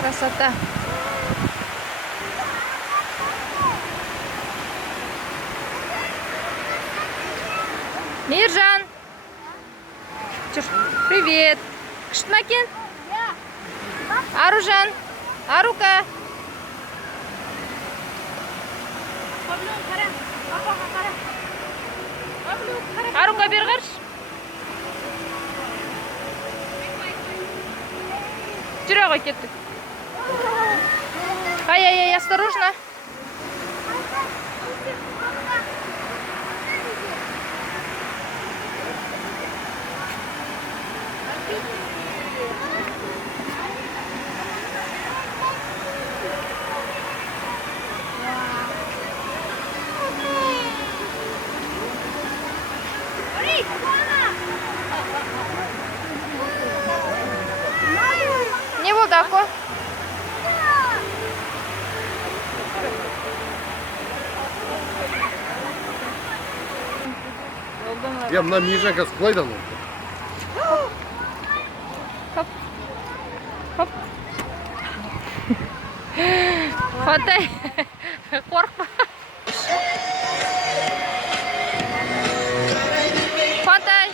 Красота. Миржан. Привет. Кыштмакен. Аружан. Арука. Арука бер қарш. Жүре ғой кеттік. Ай, осторожно. Не болды, Ако? Я мына Миржанға құлайды аны. Хоп. Хоп. Фатай. Қорқпа. Фатай.